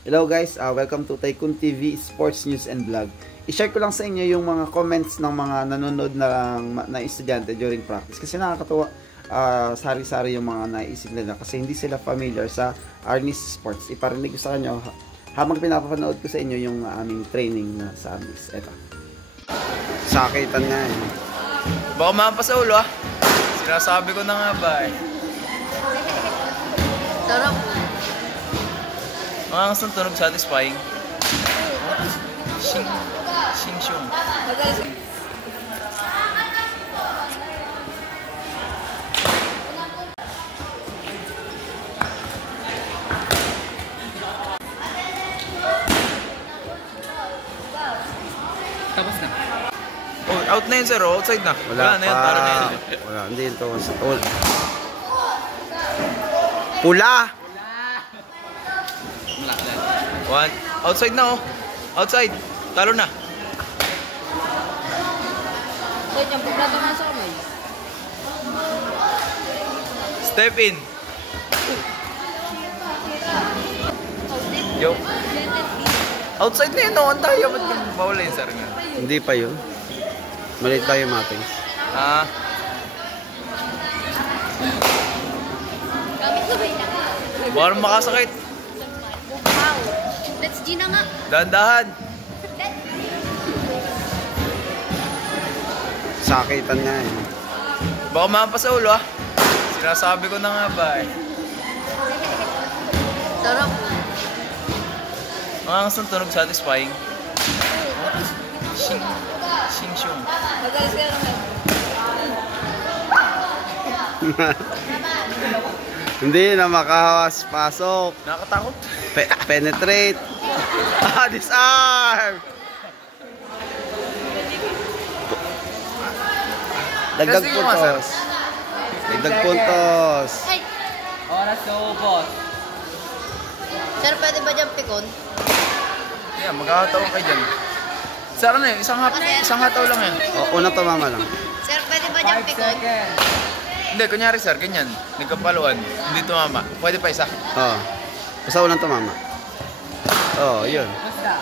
Hello guys, welcome to Tycoon TV Sports News and Vlog. I-share ko lang sa inyo yung mga comments ng mga nanonood na estudyante during practice. Kasi nakakatuwa, sari-sari yung mga naisip nila kasi hindi sila familiar sa Arnis Sports. Iparinig ko sa kanyo habang pinapanood ko sa inyo yung aming training na sa Arnis. Eto. Sakitan nga eh. Baka mampa sa ulo ah. Sinasabi ko na nga ba eh. Sarap. Mga gusto tunog satisfying. Shing. Shing shung. Tapos na. Oh, out na yun sir. Outside na. Wala na yun. Tara na yun. Wala. Hindi yun to. Pula! One. Outside na oh. Outside. Talo na. So, yung paglato na sa kamay. Step in. Yo. Outside na yun oh. Ang tayo. Ba't bawala yun sir nga? Hindi pa yun. Maliit pa yung mappings. Ah. Baka makasakit. Wow. Let's G na nga. Dahan-dahan. Sakitan nga eh. Baka mampa sa ulo ah. Sinasabi ko na nga ba eh. Sarap. Mga gusto tunog satisfying. Shing. Shing shung. Magalis ka naman. Hindi na makahawas. Pasok. Nakakatakot. Penetrate. Disarm. Dagdag puntos. Dagdag puntos. Ay! Oras na ubos. Sir, pwede ba dyan pikon? Yeah, magkakataon kayo dyan. Sir, ano yun? Isang hataw lang yan. Unang tumama lang. Sir, pwede ba dyan pikon? Hindi, kunyari sir, ganyan. Nagkapaluan. Hindi tumama. Pwede pa isa. Oo. Basta unang tumama. Oo, yun. Basta.